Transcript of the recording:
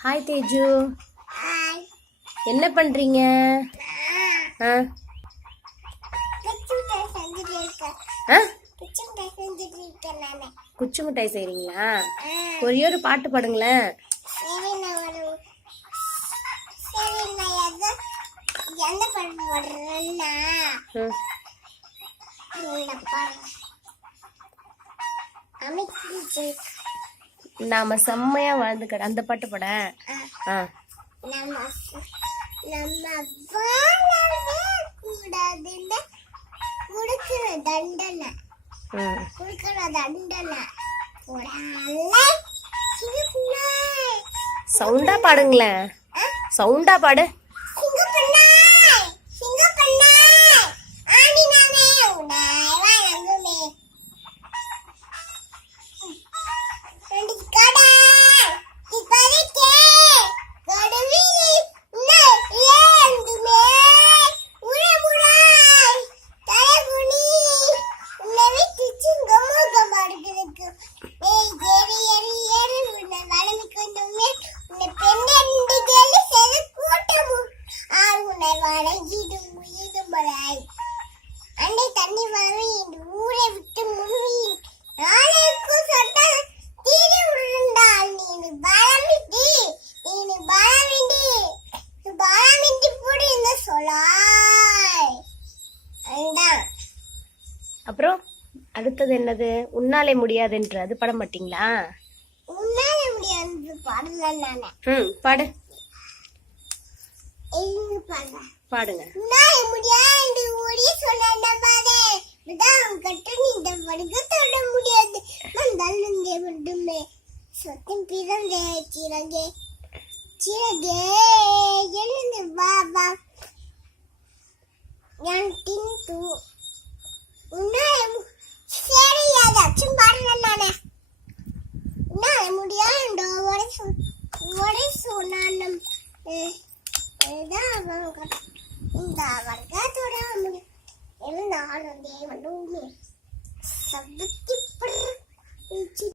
Hi Teju, hi. என்ன பண்றீங்க? ஆ குச்சி மிட்டாய் செஞ்சுட்டு இருக்கேன். ஆ குச்சி மிட்டாய் செஞ்சுட்டு இருக்கேன் நானு. குச்சி மிட்டாய் செய்றீங்களா? ஒரே ஒரு பாட்டு பாடுங்களேன். சரி நான் என்ன பண்ண போடுறேன்னா ம், இந்த பாரு. அமைச்சு நாம செம்மையா வாழ்ந்துக்கிற அந்த பாட்டு பாட. ஆ நம்ம நம்ம வாழவே கூடாதுன்னு கொடுக்கிற தண்டனை ம் கொடுக்கிற தண்டனை சவுண்டா பாடுங்களேன். சவுண்டா பாடு. தண்ணி வரும் என் ஊரை விட்டு முழுவி நாளைக்கும் சொன்ன தீரி உருண்டால் நீ பலமின்றி போடு இந்த சொல்லாய். அதுதான். அப்புறம் அடுத்தது என்னது? உன்னாலே முடியாதுன்ற அது பாட மாட்டீங்களா? உன்னால முடியாது பாடல நானே. பாடு. பாடுங்க. உன்னால முடியாது ஓடி சொன்ன பாதே விடாம் கட்டு இந்த வர்க்கத்தோட முடியாது மந்தாலுந்தே மட்டுமே சொத்தின் பிறந்தே சிறகே சிறகே எழுந்து பாபா நான் டிந்து உன்னால சரி ஏதாச்சும் பாடுங்க நானே. உன்னால முடியாது ஒரே சொன்னாலும் இந்த வர்க்கத்தோட முடியும் நானும் தேவனுமே சப்தத்தி